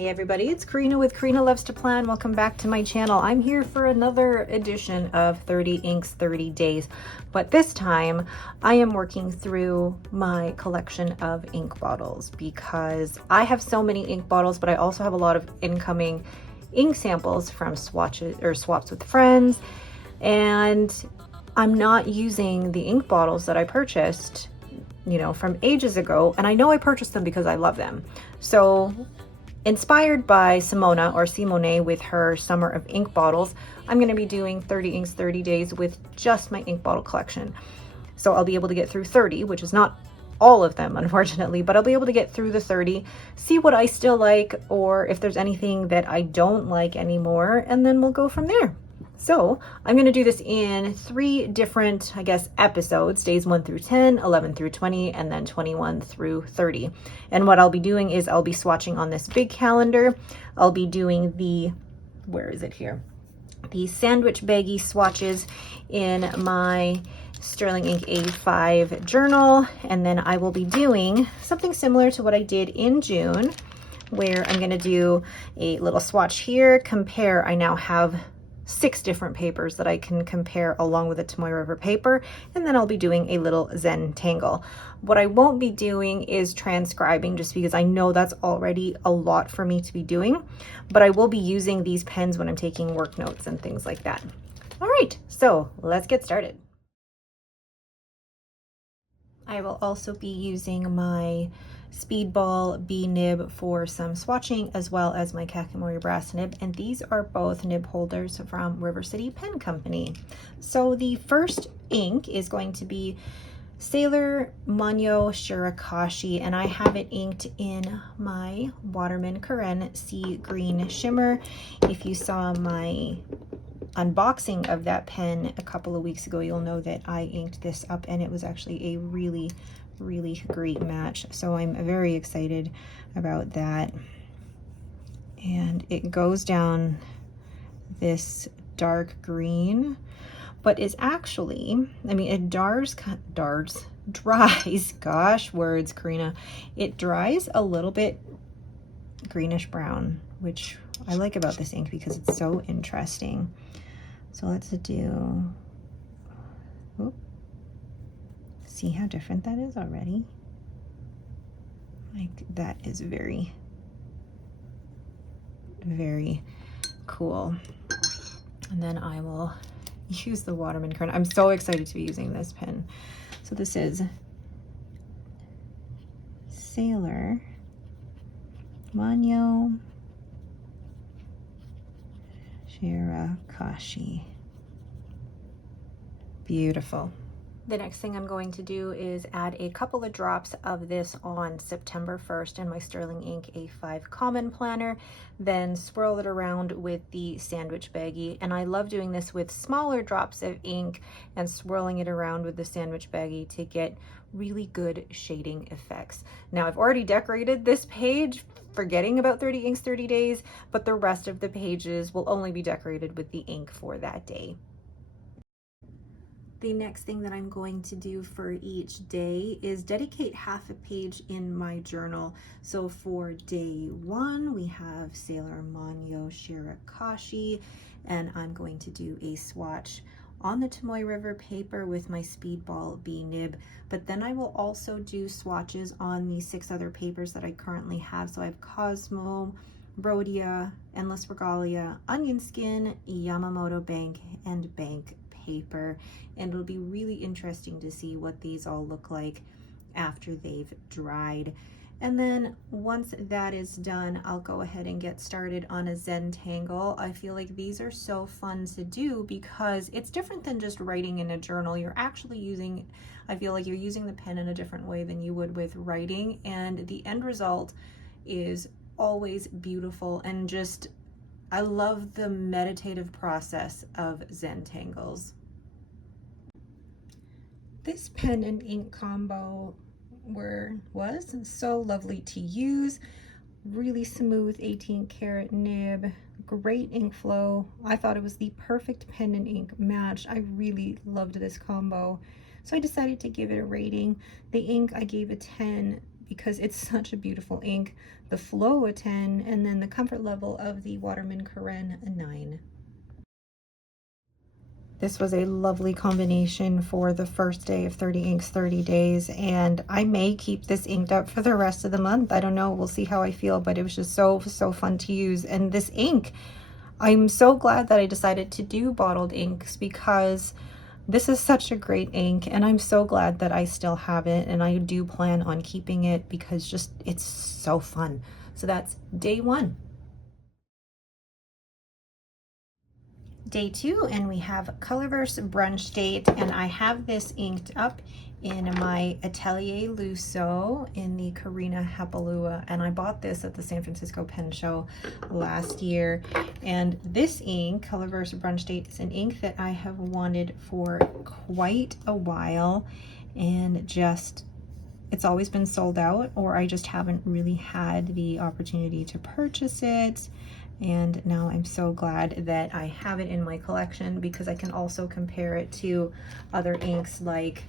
Hey everybody, it's Karina with Karina Loves to Plan. Welcome back to my channel. I'm here for another edition of 30 Inks 30 Days, but this time I am working through my collection of ink bottles because I have so many ink bottles, but I also have a lot of incoming ink samples from swatches or swaps with friends, and I'm not using the ink bottles that I purchased, you know, from ages ago, and I know I purchased them because I love them. So inspired by Simone with her Summer of Ink bottles, I'm going to be doing 30 Inks 30 Days with just my ink bottle collection. So I'll be able to get through 30, which is not all of them, unfortunately, but I'll be able to get through the 30, see what I still like, or if there's anything that I don't like anymore, and then we'll go from there. So I'm going to do this in 3 different, I guess, episodes, days 1 through 10, 11 through 20, and then 21 through 30. And what I'll be doing is I'll be swatching on this big calendar. I'll be doing the, where is it here? The sandwich baggie swatches in my Sterling Ink A5 journal. And then I will be doing something similar to what I did in June, where I'm going to do a little swatch here, compare. I now have 6 different papers that I can compare along with the Tomoe River paper, and then I'll be doing a little Zentangle. What I won't be doing is transcribing, just because I know that's already a lot for me to be doing, but I will be using these pens when I'm taking work notes and things like that. All right, so let's get started. I will also be using my Speedball B nib for some swatching, as well as my Kakimori brass nib, and these are both nib holders from River City Pen Company. So the first ink is going to be Sailor Manyo Shirakashi, and I have it inked in my Waterman Karen Sea Green Shimmer. If you saw my unboxing of that pen a couple of weeks ago, you'll know that I inked this up, and it was actually a really great match. So I'm very excited about that. And it goes down this dark green, but is actually, I mean, it dries, gosh, words, Karina. It dries a little bit greenish brown, which I like about this ink because it's so interesting. So let's do, oop, see how different that is already? Like, that is very cool. And then I will use the Waterman Kern. I'm so excited to be using this pen. So this is Sailor Manyo Shirakashi. Beautiful. The next thing I'm going to do is add a couple of drops of this on September 1st in my Sterling Ink A5 Common Planner, then swirl it around with the sandwich baggie. And I love doing this with smaller drops of ink and swirling it around with the sandwich baggie to get really good shading effects. Now, I've already decorated this page, forgetting about 30 Inks 30 Days, but the rest of the pages will only be decorated with the ink for that day. The next thing that I'm going to do for each day is dedicate half a page in my journal. So for day 1, we have Sailor Manyo Shirakashi, and I'm going to do a swatch on the Tomoe River paper with my Speedball B nib, but then I will also do swatches on the 6 other papers that I currently have. So I have Cosmo, Rhodia, Endless Regalia, Onion Skin, Yamamoto Bank, and Bank paper, and it'll be really interesting to see what these all look like after they've dried. And then once that is done, I'll go ahead and get started on a Zentangle. I feel like these are so fun to do because it's different than just writing in a journal. You're actually using, I feel like you're using the pen in a different way than you would with writing, and the end result is always beautiful, and just, I love the meditative process of Zentangles. This pen and ink combo was so lovely to use. Really smooth 18 karat nib, great ink flow. I thought it was the perfect pen and ink match. I really loved this combo. So I decided to give it a rating. The ink I gave a 10 because it's such a beautiful ink. The flow a 10, and then the comfort level of the Waterman Karen a 9. This was a lovely combination for the first day of 30 Inks 30 Days, and I may keep this inked up for the rest of the month. I don't know, we'll see how I feel, but it was just so fun to use. And this ink, I'm so glad that I decided to do bottled inks, because this is such a great ink, and I'm so glad that I still have it, and I do plan on keeping it because just it's so fun. So that's day 1. Day 2, and we have Colorverse Brunch Date, and I have this inked up in my Atelier Lusso in the Karina Hapalua, and I bought this at the San Francisco Pen Show last year. And this ink, Colorverse Brunch Date, is an ink that I have wanted for quite a while, and just it's always been sold out, or I just haven't really had the opportunity to purchase it. And now I'm so glad that I have it in my collection, because I can also compare it to other inks like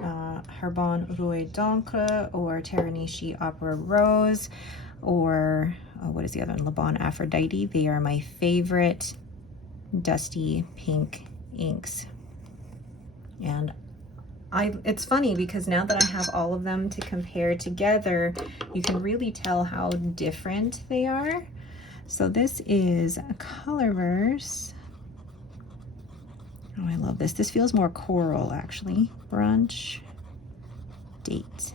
Herbon Rouge d'Encre or Teranishi Opera Rose, or what is the other one? Le Bon Aphrodite. They are my favorite dusty pink inks. And it's funny because now that I have all of them to compare together, you can really tell how different they are. So this is a Colorverse. Oh, I love this. This feels more coral, actually. Brunch Date.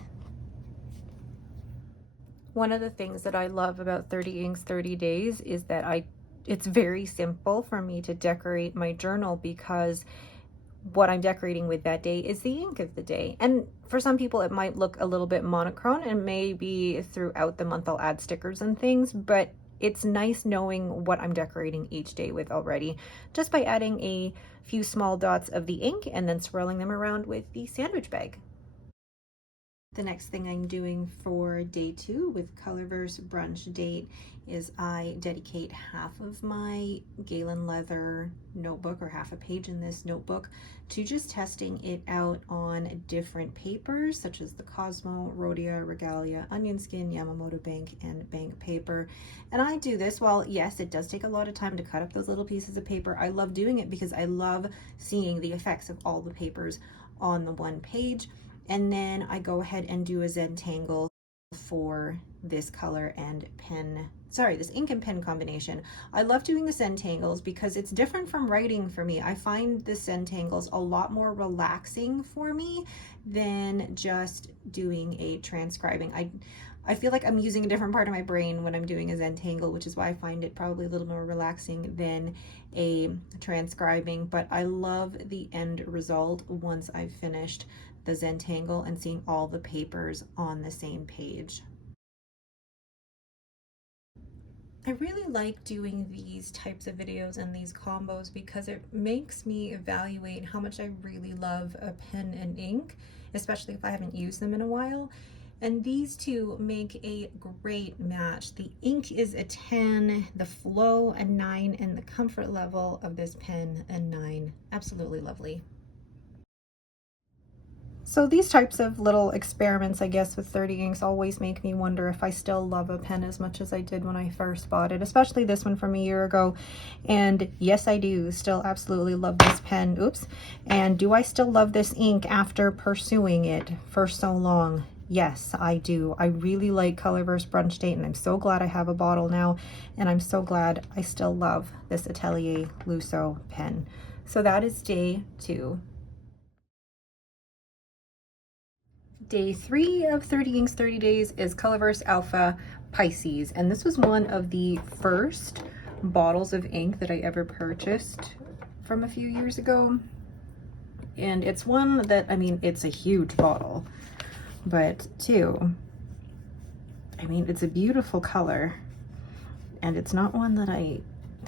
One of the things that I love about 30 Inks 30 Days is that it's very simple for me to decorate my journal, because what I'm decorating with that day is the ink of the day. And for some people it might look a little bit monochrome, and maybe throughout the month I'll add stickers and things, but it's nice knowing what I'm decorating each day with already, just by adding a few small dots of the ink and then swirling them around with the sandwich bag. The next thing I'm doing for day 2 with Colorverse Brunch Date is I dedicate half of my Galen leather notebook, or half a page in this notebook, to just testing it out on different papers such as the Cosmo, Rhodia, Regalia, Onion Skin, Yamamoto Bank, and Bank paper. And I do this, while yes, it does take a lot of time to cut up those little pieces of paper, I love doing it because I love seeing the effects of all the papers on the one page. And then I go ahead and do a Zentangle for this color and this ink and pen combination. I love doing the Zentangles because it's different from writing for me. I find the Zentangles a lot more relaxing for me than just doing a transcribing. I feel like I'm using a different part of my brain when I'm doing a Zentangle, which is why I find it probably a little more relaxing than a transcribing, but I love the end result once I've finished the Zentangle and seeing all the papers on the same page. I really like doing these types of videos and these combos because it makes me evaluate how much I really love a pen and ink, especially if I haven't used them in a while. And these two make a great match. The ink is a 10, the flow a 9, and the comfort level of this pen a 9. Absolutely lovely. So these types of little experiments, I guess, with 30 inks always make me wonder if I still love a pen as much as I did when I first bought it, especially this one from a year ago. And yes, I do still absolutely love this pen. Oops. And do I still love this ink after pursuing it for so long? Yes, I do. I really like Colorverse Brunch Date, and I'm so glad I have a bottle now, and I'm so glad I still love this Atelier Lusso pen. So that is day 2. Day 3 of 30 Inks 30 Days is Colorverse Alpha Pisces, and this was one of the first bottles of ink that I ever purchased from a few years ago. And it's one that, I mean, it's a huge bottle, but two, I mean, it's a beautiful color, and it's not one that I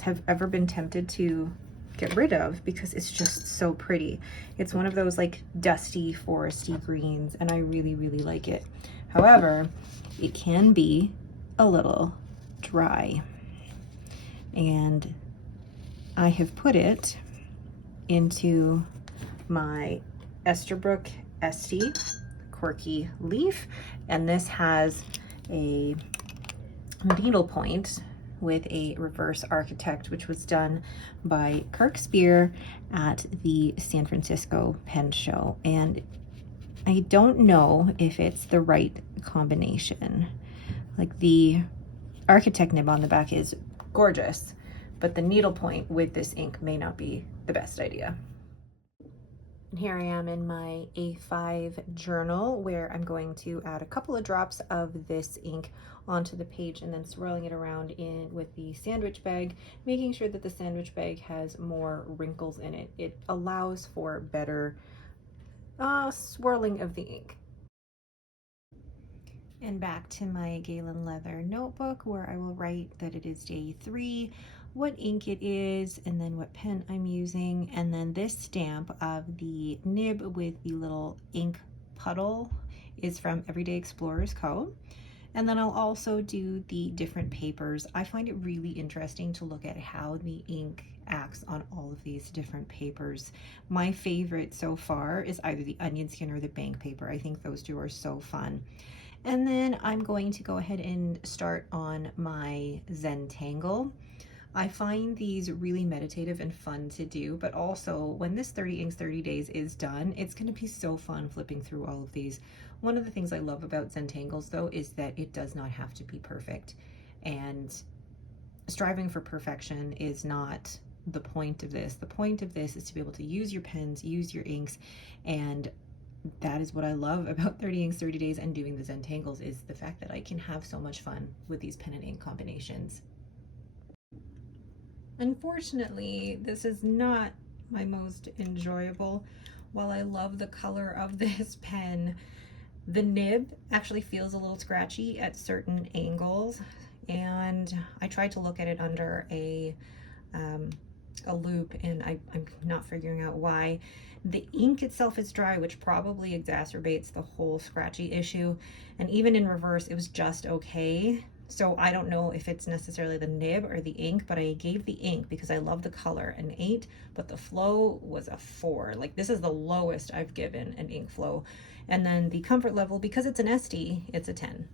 have ever been tempted to get rid of because it's just so pretty. It's one of those like dusty foresty greens, and I really like it. However, it can be a little dry, and I have put it into my Esterbrook Estie quirky leaf, and this has a needle point with a reverse architect, which was done by Kirk Spear at the San Francisco Pen Show. And I don't know if it's the right combination. Like, the architect nib on the back is gorgeous, but the needle point with this ink may not be the best idea. And here I am in my A5 journal, where I'm going to add a couple of drops of this ink onto the page and then swirling it around in with the sandwich bag, making sure that the sandwich bag has more wrinkles in it. It allows for better swirling of the ink. And back to my Galen leather notebook, where I will write that it is day 3, what ink it is, and then what pen I'm using, and then this stamp of the nib with the little ink puddle is from Everyday Explorers Co. And then I'll also do the different papers. I find it really interesting to look at how the ink acts on all of these different papers. My favorite so far is either the onion skin or the bank paper. I think those two are so fun. And then I'm going to go ahead and start on my Zentangle. I find these really meditative and fun to do, but also when this 30 inks 30 days is done, it's going to be so fun flipping through all of these. One of the things I love about Zentangles though is that it does not have to be perfect, and striving for perfection is not the point of this. The point of this is to be able to use your pens, use your inks, and that is what I love about 30 inks 30 days and doing the Zentangles, is the fact that I can have so much fun with these pen and ink combinations. Unfortunately, this is not my most enjoyable. While I love the color of this pen, the nib actually feels a little scratchy at certain angles, and I tried to look at it under a loop, and I'm not figuring out why. The ink itself is dry, which probably exacerbates the whole scratchy issue, and even in reverse it was just okay. So I don't know if it's necessarily the nib or the ink, but I gave the ink, because I love the color, an 8, but the flow was a 4. Like, this is the lowest I've given an ink flow. And then the comfort level, because it's an SD, it's a 10.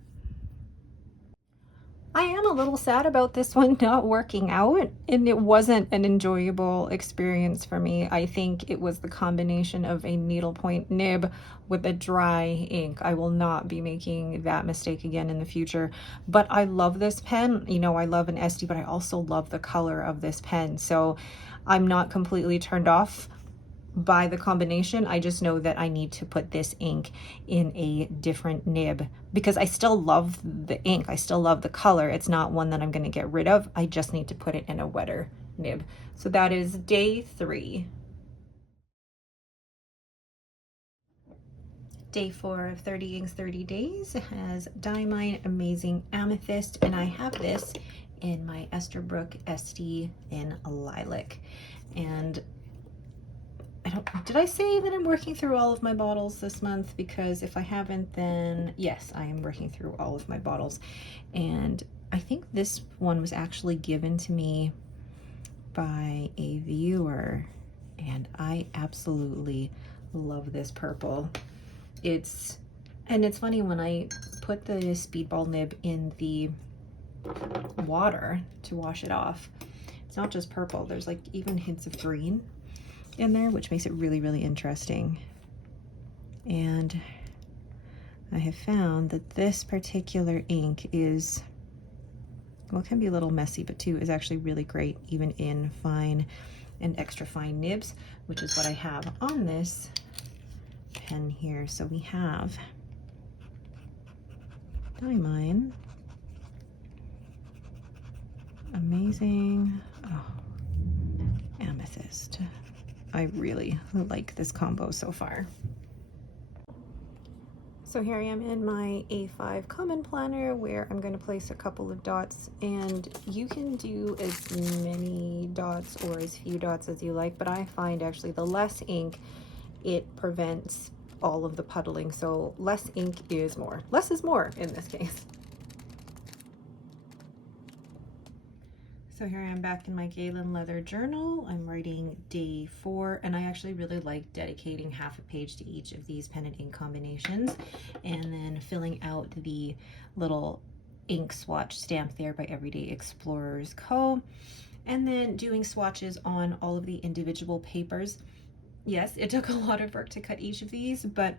I am a little sad about this one not working out, and it wasn't an enjoyable experience for me. I think it was the combination of a needlepoint nib with a dry ink. I will not be making that mistake again in the future, but I love this pen. You know, I love an SD, but I also love the color of this pen. So I'm not completely turned off by the combination. I just know that I need to put this ink in a different nib, because I still love the ink, I still love the color. It's not one that I'm going to get rid of. I just need to put it in a wetter nib. So that is day 3. Day 4 of 30 inks 30 days has Diamine Amazing Amethyst, and I have this in my Esterbrook SD in Lilac. And did I say that I'm working through all of my bottles this month? Because if I haven't, then yes, I am working through all of my bottles. And I think this one was actually given to me by a viewer, and I absolutely love this purple. It's funny, when I put the speedball nib in the water to wash it off, it's not just purple, there's like even hints of green in there, which makes it really, really interesting. And I have found that this particular ink is, well, it can be a little messy, but too is actually really great even in fine and extra fine nibs, which is what I have on this pen here. So we have Diamine Amazing Amethyst. I really like this combo so far. So here I am in my A5 common planner, where I'm going to place a couple of dots, and you can do as many dots or as few dots as you like, but I find actually the less ink, it prevents all of the puddling. So less ink is more. Less is more in this case. So here I am back in my Galen leather journal. I'm writing day 4, and I actually really like dedicating half a page to each of these pen and ink combinations, and then filling out the little ink swatch stamp there by Everyday Explorers Co. And then doing swatches on all of the individual papers. Yes, it took a lot of work to cut each of these, but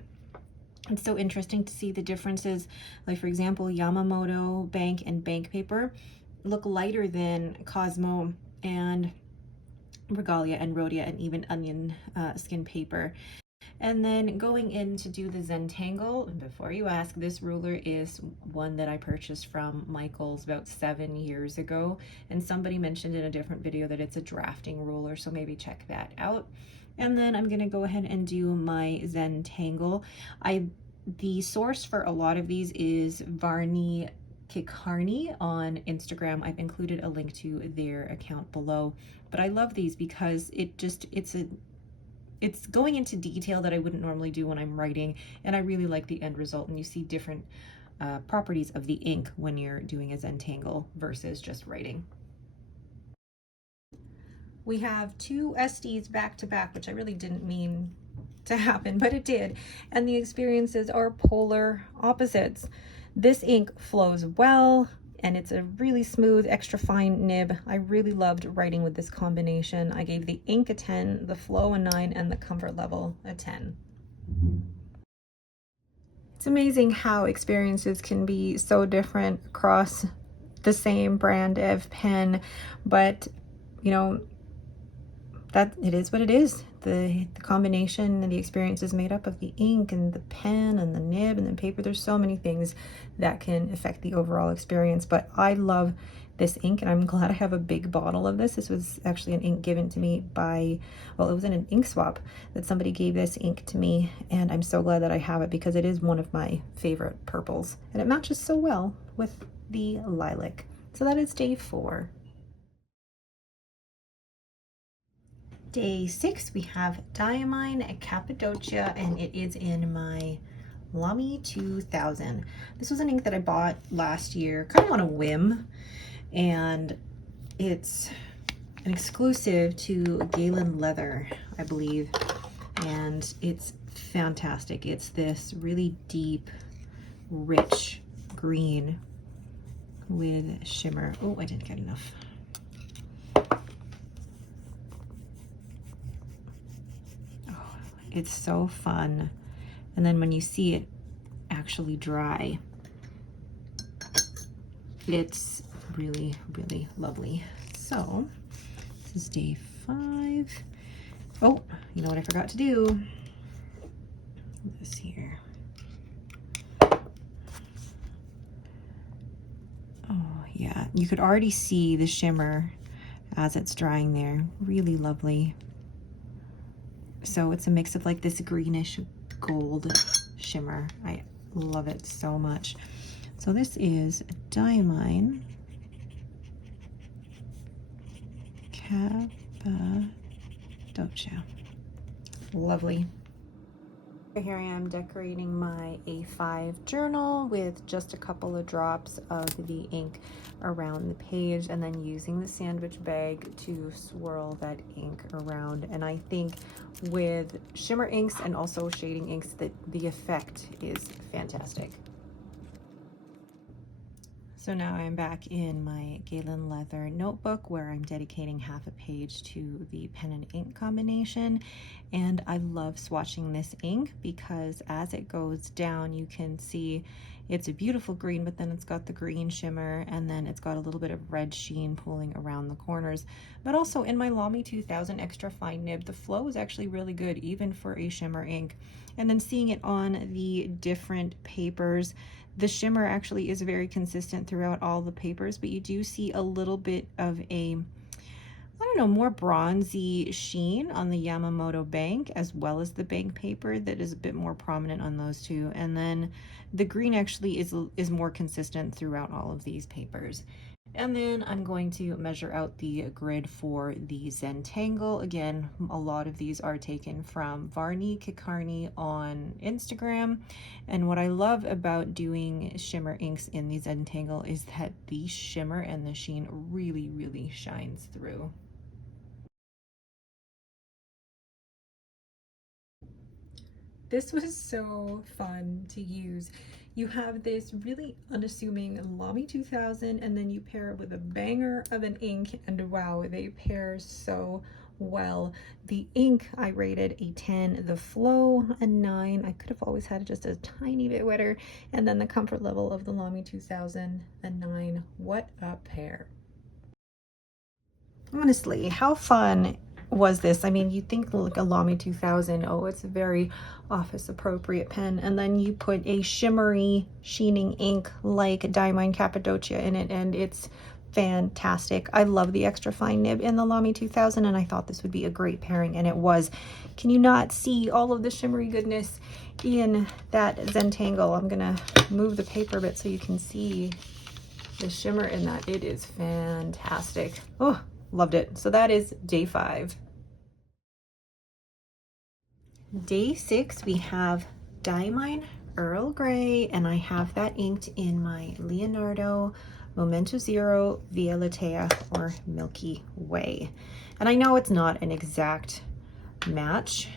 it's so interesting to see the differences. Like for example, Yamamoto bank and bank paper look lighter than Cosmo and Regalia and Rhodia and even onion skin paper. And then going in to do the Zentangle, before you ask, this ruler is one that I purchased from Michael's about 7 years ago, and somebody mentioned in a different video that it's a drafting ruler, so maybe check that out. And then I'm gonna go ahead and do my Zentangle. The source for a lot of these is Varney Kikarni on Instagram. I've included a link to their account below, but I love these because it's going into detail that I wouldn't normally do when I'm writing, and I really like the end result, and you see different properties of the ink when you're doing a Zentangle versus just writing. We have 2 SDs back to back, which I really didn't mean to happen, but it did, and the experiences are polar opposites. This ink flows well, and it's a really smooth, extra fine nib. I really loved writing with this combination. I gave the ink a 10, the flow a 9, and the comfort level a 10. It's amazing how experiences can be so different across the same brand of pen, but you know, that it is what it is. The combination and the experience is made up of the ink and the pen and the nib and the paper. There's so many things that can affect the overall experience, but I love this ink, and I'm glad I have a big bottle of this. This was actually an ink given to me by, well, it was in an ink swap that somebody gave this ink to me, and I'm so glad that I have it because it is one of my favorite purples, and it matches so well with the lilac. So that is day 4. Day 6, we have Diamine Cappadocia, and it is in my Lamy 2000. This was an ink that I bought last year, kind of on a whim, and it's an exclusive to Galen Leather, I believe, and it's fantastic. It's this really deep, rich green with shimmer. Oh, I didn't get enough. It's so fun, and then when you see it actually dry, it's really, really lovely. So this is day 5. Oh, you know what I forgot to do? This here. Oh yeah, you could already see the shimmer as it's drying there. Really lovely. So it's a mix of like this greenish gold shimmer. I love it so much. So this is Diamine Cappadocia. Lovely. Here I am decorating my A5 journal with just a couple of drops of the ink around the page, and then using the sandwich bag to swirl that ink around. And I think with shimmer inks and also shading inks that the effect is fantastic. So now I'm back in my Galen Leather notebook where I'm dedicating half a page to the pen and ink combination, and I love swatching this ink because as it goes down you can see it's a beautiful green, but then it's got the green shimmer, and then it's got a little bit of red sheen pooling around the corners. But also in my Lamy 2000 extra fine nib, the flow is actually really good even for a shimmer ink. And then seeing it on the different papers, the shimmer actually is very consistent throughout all the papers, but you do see a little bit of a, I don't know, more bronzy sheen on the Yamamoto bank as well as the bank paper that is a bit more prominent on those two. And then the green actually is more consistent throughout all of these papers. And then I'm going to measure out the grid for the Zentangle. Again, a lot of these are taken from Varney Kikarni on Instagram. And what I love about doing shimmer inks in the Zentangle is that the shimmer and the sheen really, really shines through. This was so fun to use. You have this really unassuming Lamy 2000 and then you pair it with a banger of an ink, and wow, they pair so well. The ink I rated a 10, the flow a 9. I could have always had it just a tiny bit wetter, and then the comfort level of the Lamy 2000 a 9. What a pair. Honestly, how fun was this? I mean, you think like a Lamy 2000, oh, it's a very office appropriate pen, and then you put a shimmery sheening ink like Diamine Cappadocia in it, and it's fantastic. I love the extra fine nib in the Lamy 2000, and I thought this would be a great pairing, and it was. Can you not see all of the shimmery goodness in that Zentangle? I'm gonna move the paper a bit so you can see the shimmer in that. It is fantastic. Oh, loved it. So that is day 5. Day 6, we have Diamine Earl Gray, and I have that inked in my Leonardo Momento Zero Via Latea, or Milky Way. And I know it's not an exact match,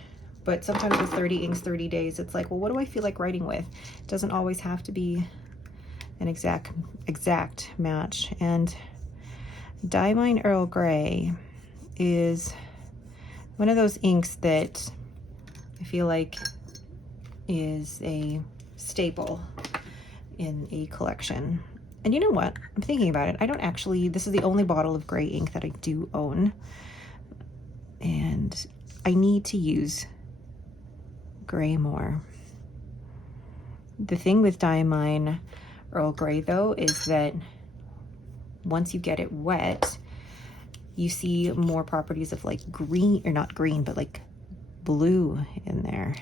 but sometimes with 30 inks, 30 days, it's like, well, what do I feel like writing with? It doesn't always have to be an exact match. And Diamine Earl Gray is one of those inks that I feel like is a staple in a collection. And you know what? I'm thinking about it. I don't actually, this is the only bottle of gray ink that I do own. And I need to use gray more. The thing with Diamine Earl Gray though is that once you get it wet, you see more properties of like green, or not green, but like blue in there.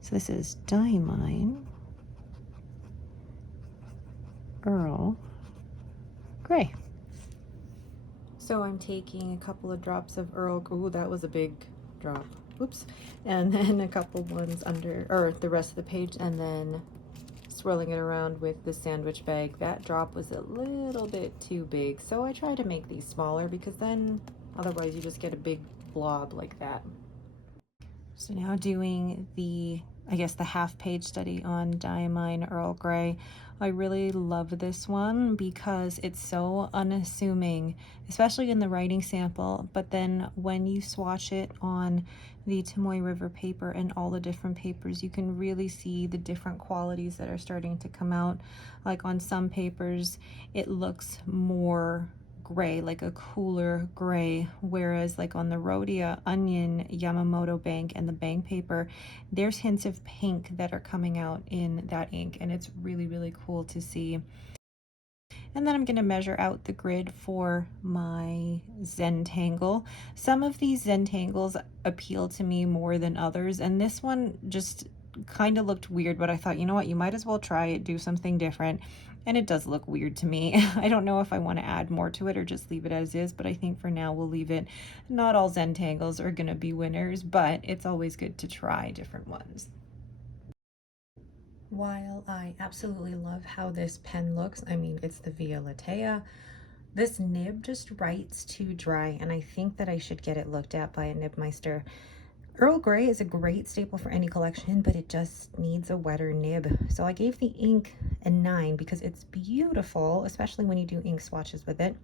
So this is Diamine Earl Gray. So I'm taking a couple of drops of Earl, oh, that was a big drop, oops, and then a couple ones under, or the rest of the page, and then swirling it around with the sandwich bag. That drop was a little bit too big, so I try to make these smaller because then otherwise you just get a big blob like that. So now doing the, I guess, the half-page study on Diamine Earl Gray. I really love this one because it's so unassuming, especially in the writing sample, but then when you swatch it on the Tomoe River paper and all the different papers, you can really see the different qualities that are starting to come out. Like on some papers, it looks more gray, like a cooler gray, whereas like on the Rhodia, Onion, Yamamoto Bank, and the Bank paper, there's hints of pink that are coming out in that ink, and it's really, really cool to see. And then I'm going to measure out the grid for my Zentangle. Some of these Zentangles appeal to me more than others, and this one just kind of looked weird, but I thought, you know what, you might as well try it, do something different. And it does look weird to me. I don't know if I want to add more to it or just leave it as is, but I think for now we'll leave it. Not all Zentangles are going to be winners, but it's always good to try different ones. While I absolutely love how this pen looks, I mean, it's the Via Latea, this nib just writes too dry, and I think that I should get it looked at by a nibmeister. Earl Gray is a great staple for any collection, but it just needs a wetter nib. So I gave the ink a 9 because it's beautiful, especially when you do ink swatches with it.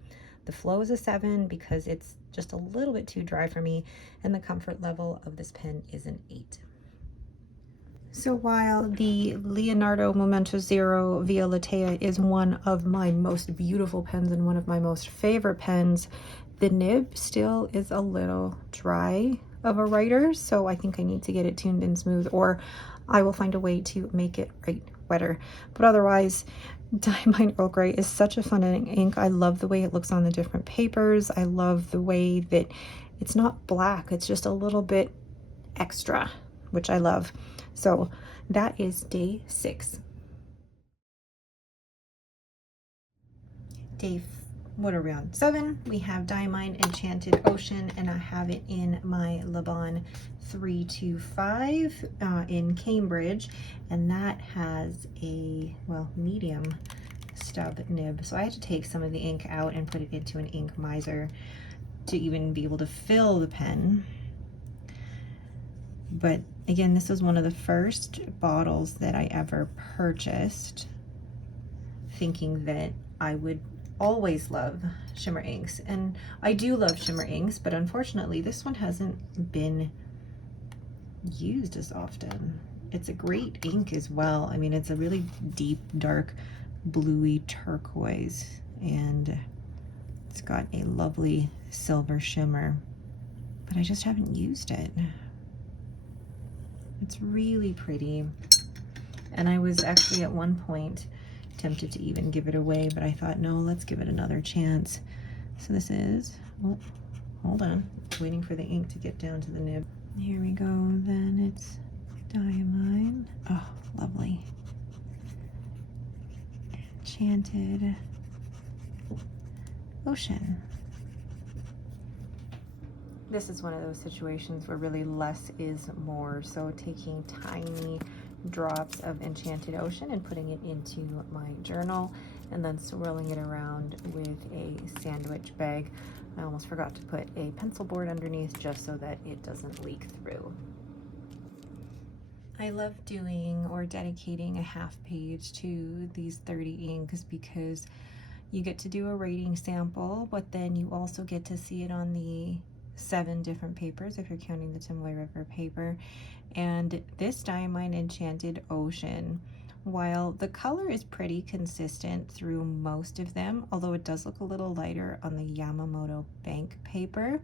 The flow is a 7 because it's just a little bit too dry for me, and the comfort level of this pen is an 8. So while the Leonardo Momento Zero Via Latea is one of my most beautiful pens and one of my most favorite pens, the nib still is a little dry of a writer, so I think I need to get it tuned and smooth, or I will find a way to make it write wetter. But otherwise, Diamine Earl Gray is such a fun ink. I love the way it looks on the different papers. I love the way that it's not black, it's just a little bit extra, which I love. So that is day 6. Day what are we on? 7. We have Diamine Enchanted Ocean, and I have it in my Le Bon 325 in Cambridge, and that has a, well, medium stub nib. So I had to take some of the ink out and put it into an ink miser to even be able to fill the pen. But again, this was one of the first bottles that I ever purchased, thinking that I would always love shimmer inks. And I do love shimmer inks, but unfortunately this one hasn't been used as often. It's a great ink as well. I mean, it's a really deep, dark, bluey turquoise, and it's got a lovely silver shimmer, but I just haven't used it. It's really pretty, and I was actually at one point tempted to even give it away, but I thought, no, let's give it another chance. So this is, oh, hold on, waiting for the ink to get down to the nib. Here we go, then it's Diamine. Oh, lovely. Enchanted Ocean. This is one of those situations where really less is more. So taking tiny drops of Enchanted Ocean and putting it into my journal, and then swirling it around with a sandwich bag. I almost forgot to put a pencil board underneath just so that it doesn't leak through. I love doing or dedicating a half page to these 30 inks because you get to do a rating sample, but then you also get to see it on the 7 different papers if you're counting the Timway River paper. And this Diamine Enchanted Ocean, while the color is pretty consistent through most of them, although it does look a little lighter on the Yamamoto Bank paper,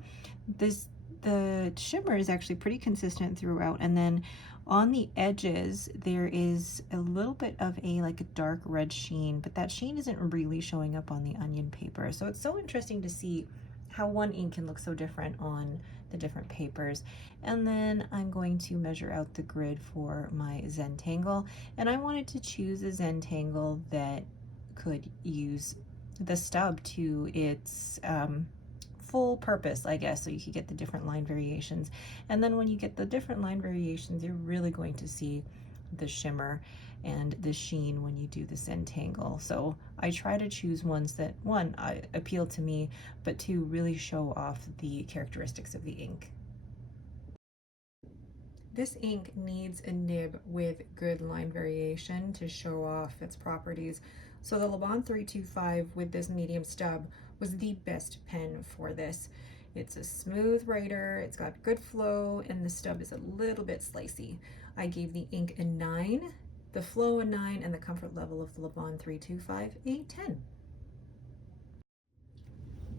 the shimmer is actually pretty consistent throughout, and then on the edges there is a little bit of a like a dark red sheen, but that sheen isn't really showing up on the onion paper. So it's so interesting to see how one ink can look so different on the different papers. And then I'm going to measure out the grid for my Zentangle, and I wanted to choose a Zentangle that could use the stub to its full purpose, I guess, so you could get the different line variations. And then when you get the different line variations, you're really going to see the shimmer and the sheen when you do the Zentangle. So I try to choose ones that, one, appeal to me, but two, really show off the characteristics of the ink. This ink needs a nib with good line variation to show off its properties. So the Le Bon 325 with this medium stub was the best pen for this. It's a smooth writer, it's got good flow, and the stub is a little bit slicey. I gave the ink a 9, the flow a 9, and the comfort level of the Le Bon 325 a 10.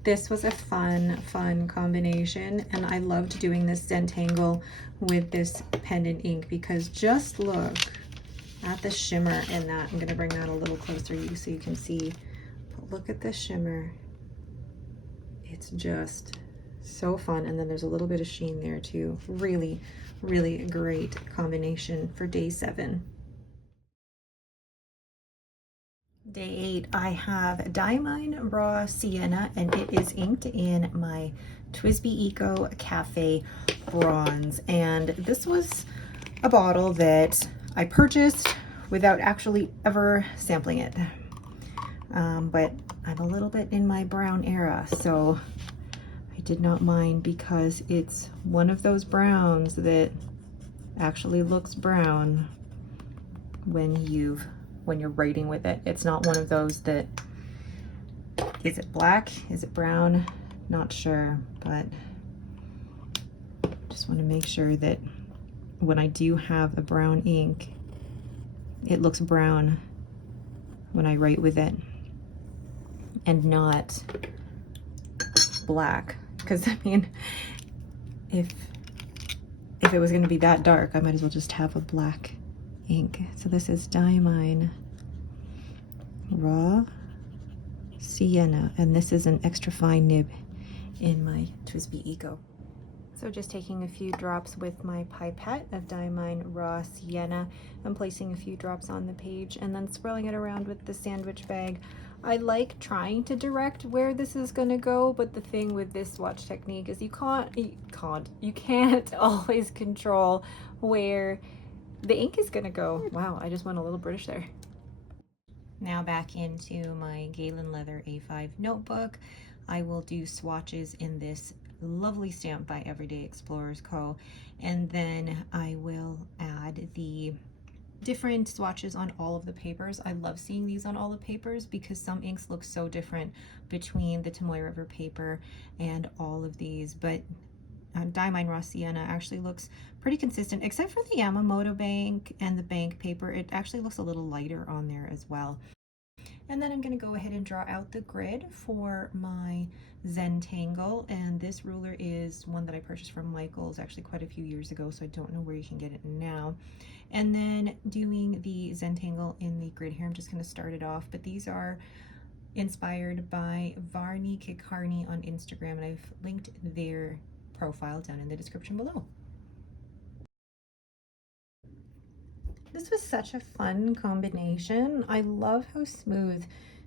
This was a fun combination, and I loved doing this Zentangle with this pen and ink because just look at the shimmer in that. I'm gonna bring that a little closer so you can see, but look at the shimmer. It's just so fun. And then there's a little bit of sheen there too. Really, really great combination for day 7. Day 8, I have Diamine Raw Sienna, and it is inked in my TWSBI Eco Cafe Bronze. And this was a bottle that I purchased without actually ever sampling it. But I'm a little bit in my brown era, so I did not mind because it's one of those browns that actually looks brown when you're writing with it. It's not one of those that, is it black? Is it brown? Not sure, but just want to make sure that when I do have a brown ink, it looks brown when I write with it and not black. Because I mean, if it was going to be that dark, I might as well just have a black ink. So this is Diamine Raw Sienna, and this is an extra fine nib in my TWSBI Eco. So just taking a few drops with my pipette of Diamine Raw Sienna and placing a few drops on the page, and then swirling it around with the sandwich bag. I like trying to direct where this is gonna go, but the thing with this swatch technique is you can't always control where the ink is gonna go. Wow, I just went a little British there. Now back into my Galen Leather A5 notebook. I will do swatches in this lovely stamp by Everyday Explorers Co. And then I will add the different swatches on all of the papers. I love seeing these on all the papers because some inks look so different between the Tomoe River paper and all of these, but Diamine Raw Sienna actually looks pretty consistent, except for the Yamamoto bank and the bank paper. It actually looks a little lighter on there as well. And then I'm going to go ahead and draw out the grid for my Zentangle, and this ruler is one that I purchased from Michael's actually quite a few years ago, so I don't know where you can get it now. And then doing the Zentangle in the grid here, I'm just going to start it off, but these are inspired by Varney Kikarni on Instagram, and I've linked their profile down in the description below. This was such a fun combination. I love how smooth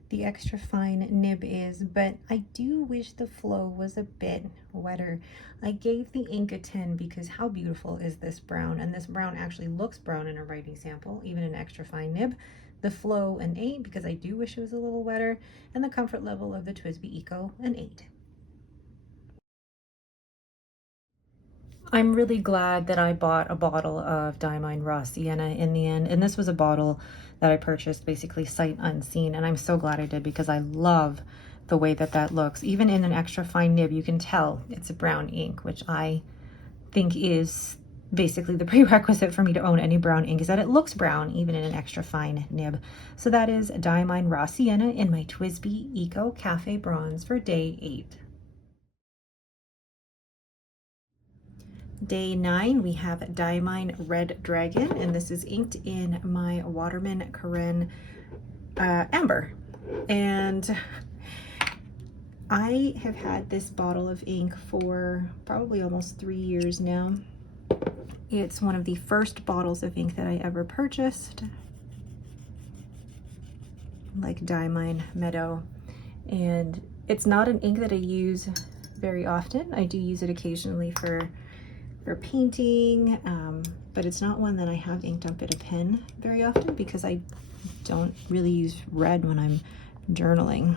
the extra fine nib is, but I do wish the flow was a bit wetter. I gave the ink a 10 because how beautiful is this brown? And this brown actually looks brown in a writing sample, even an extra fine nib. The flow an 8 because I do wish it was a little wetter, and the comfort level of the TWSBI Eco an 8. I'm really glad that I bought a bottle of Diamine Raw Sienna in the end, and this was a bottle that I purchased basically sight unseen, and I'm so glad I did because I love the way that that looks. Even in an extra fine nib, you can tell it's a brown ink, which I think is basically the prerequisite for me to own any brown ink, is that it looks brown even in an extra fine nib. So that is Diamine Raw Sienna in my TWSBI Eco Cafe Bronze for day 8. Day 9, we have Diamine Red Dragon, and this is inked in my Waterman Karen Amber. And I have had this bottle of ink for probably almost 3 years now. It's one of the first bottles of ink that I ever purchased, like Diamine Meadow. And it's not an ink that I use very often. I do use it occasionally for painting, but it's not one that I have inked up in a pen very often because I don't really use red when I'm journaling,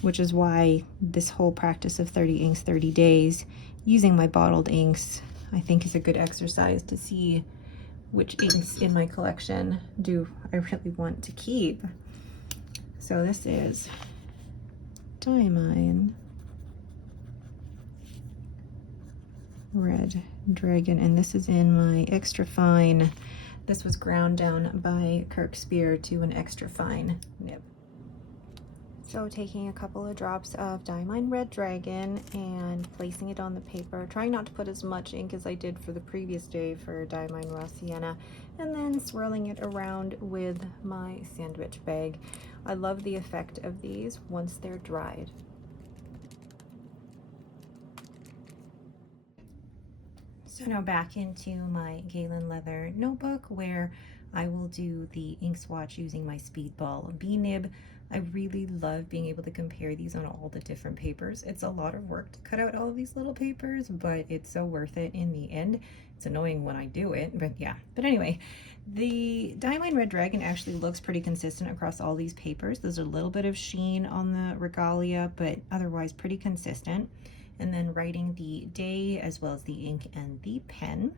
which is why this whole practice of 30 inks, 30 days, using my bottled inks, I think is a good exercise to see which inks in my collection do I really want to keep. So this is Diamine Red Dragon, and this is in my extra fine. This was ground down by Kirk Spear to an extra fine nib. So taking a couple of drops of Diamine Red Dragon and placing it on the paper, trying not to put as much ink as I did for the previous day for Diamine Raw Sienna, and then swirling it around with my sandwich bag. I love the effect of these once they're dried. So now back into my Galen Leather notebook where I will do the ink swatch using my Speedball B nib. I really love being able to compare these on all the different papers. It's a lot of work to cut out all of these little papers, but it's so worth it in the end. It's annoying when I do it, but yeah. But anyway, the Diamine Red Dragon actually looks pretty consistent across all these papers. There's a little bit of sheen on the regalia, but otherwise pretty consistent. And then writing the day as well as the ink and the pen.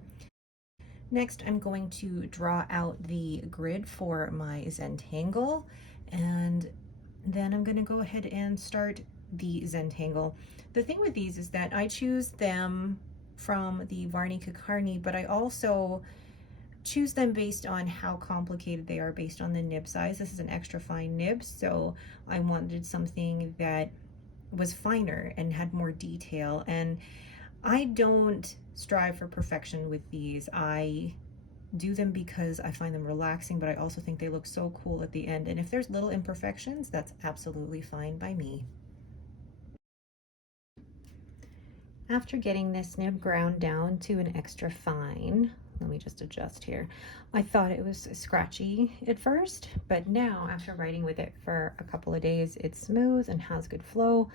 Next, I'm going to draw out the grid for my Zentangle, and then I'm going to go ahead and start the Zentangle. The thing with these is that I choose them from the Varney Kikarni, but I also choose them based on how complicated they are based on the nib size. This is an extra fine nib, so I wanted something that was finer and had more detail, and I don't strive for perfection with these. I do them because I find them relaxing, but I also think they look so cool at the end, and if there's little imperfections, that's absolutely fine by me. After getting this nib ground down to an extra fine, let me just adjust here. I thought it was scratchy at first, but now after writing with it for a couple of days, it's smooth and has good flow.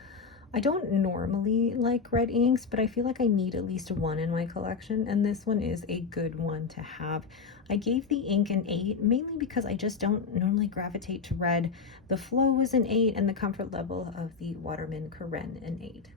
I don't normally like red inks, but I feel like I need at least one in my collection, and this one is a good one to have. I gave the ink an 8, mainly because I just don't normally gravitate to red. The flow was an 8, and the comfort level of the Waterman Karen an 8.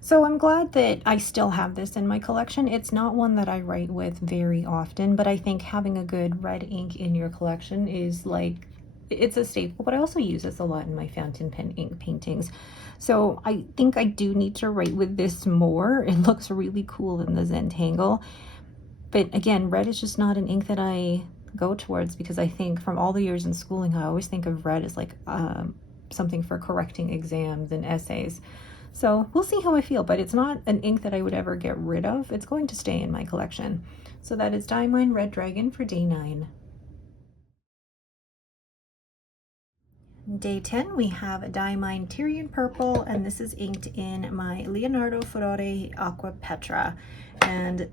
So I'm glad that I still have this in my collection. It's not one that I write with very often, but I think having a good red ink in your collection is like, it's a staple, but I also use this a lot in my fountain pen ink paintings. So I think I do need to write with this more. It looks really cool in the Zentangle. But again, red is just not an ink that I go towards, because I think from all the years in schooling, I always think of red as like something for correcting exams and essays. So we'll see how I feel, but it's not an ink that I would ever get rid of. It's going to stay in my collection. So that is Diamine Red Dragon for day 9. Day 10, we have Diamine Tyrion Purple, and this is inked in my Leonardo Furore Aqua Petra. And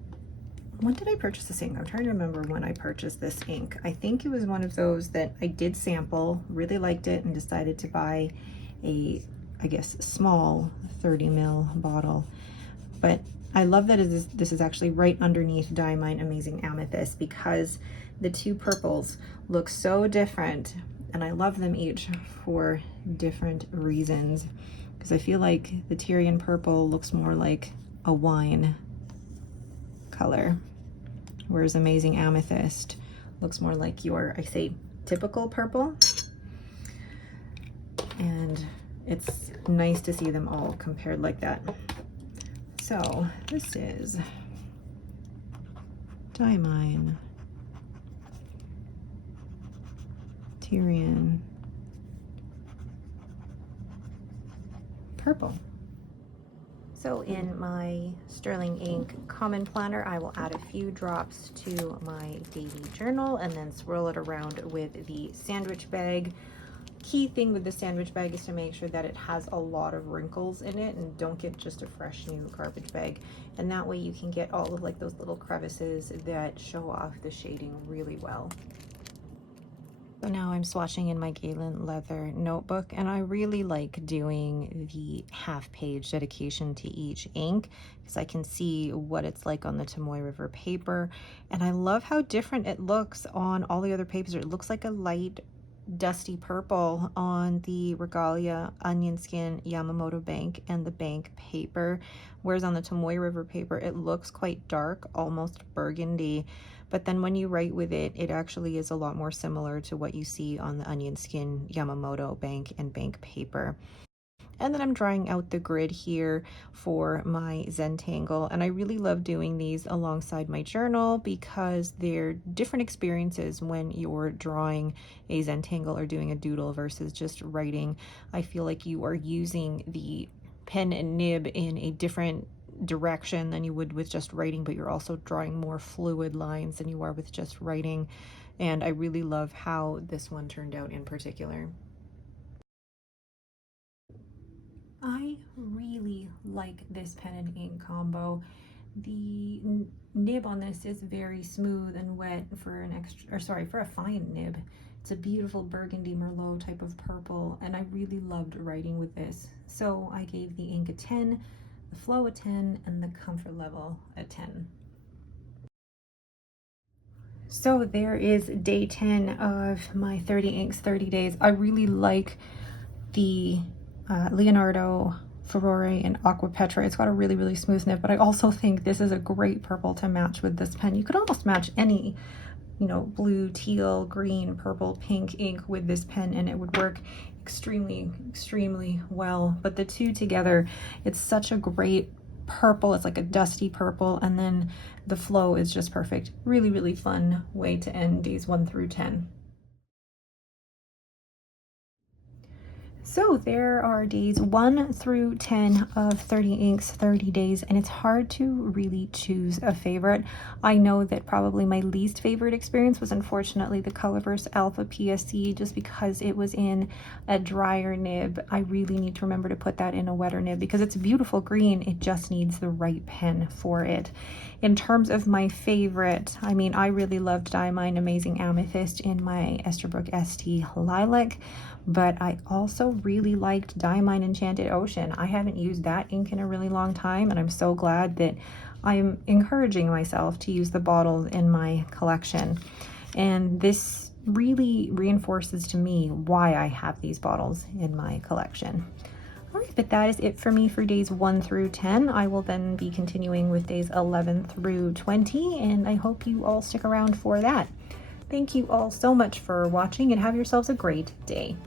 when did I purchase this ink? I'm trying to remember when I purchased this ink. I think it was one of those that I did sample, really liked it, and decided to buy a, I guess, small 30 ml bottle. But I love that this is actually right underneath Diamine Amazing Amethyst, because the two purples look so different, and I love them each for different reasons. Because I feel like the Tyrion Purple looks more like a wine color, whereas Amazing Amethyst looks more like your, I say, typical purple. And it's nice to see them all compared like that. So this is Diamine Tyrion Purple. So in my Sterling Ink Common Planner, I will add a few drops to my daily journal and then swirl it around with the sandwich bag. Key thing with the sandwich bag is to make sure that it has a lot of wrinkles in it, and don't get just a fresh new garbage bag. And that way you can get all of like those little crevices that show off the shading really well. So now I'm swatching in my Galen leather notebook, and I really like doing the half-page dedication to each ink because I can see what it's like on the Tomoe River paper, and I love how different it looks on all the other papers. It looks like a light dusty purple on the Regalia Onion Skin Yamamoto Bank and the Bank paper, whereas on the Tomoe River paper it looks quite dark, almost burgundy. But then when you write with it, it actually is a lot more similar to what you see on the Onion Skin Yamamoto Bank and Bank paper. And then I'm drawing out the grid here for my Zentangle, and I really love doing these alongside my journal because they're different experiences when you're drawing a Zentangle or doing a doodle versus just writing. I feel like you are using the pen and nib in a different direction than you would with just writing, but you're also drawing more fluid lines than you are with just writing. And I really love how this one turned out in particular. I really like this pen and ink combo. The nib on this is very smooth and wet for an extra, or sorry, for a fine nib. It's a beautiful burgundy Merlot type of purple, and I really loved writing with this. So I gave the ink a 10, the flow a 10, and the comfort level a 10. So there is day 10 of my 30 inks 30 days. I really like the Leonardo Furore and Aqua Petra. It's got a really, really smooth nib, but I also think this is a great purple to match with this pen. You could almost match any, you know, blue, teal, green, purple, pink ink with this pen, and it would work extremely, extremely well. But the two together, it's such a great purple. It's like a dusty purple, and then the flow is just perfect. Really, really fun way to end days 1 through 10. So there are days 1 through 10 of 30 inks, 30 days, and it's hard to really choose a favorite. I know that probably my least favorite experience was unfortunately the Colorverse Alpha PSC, just because it was in a drier nib. I really need to remember to put that in a wetter nib because it's a beautiful green. It just needs the right pen for it. In terms of my favorite, I mean, I really loved Diamine Amazing Amethyst in my Esterbrook ST Lilac, but I also really liked Diamine Enchanted Ocean. I haven't used that ink in a really long time, and I'm so glad that I'm encouraging myself to use the bottles in my collection. And this really reinforces to me why I have these bottles in my collection. All right, but that is it for me for days 1 through 10. I will then be continuing with days 11 through 20, and I hope you all stick around for that. Thank you all so much for watching, and have yourselves a great day.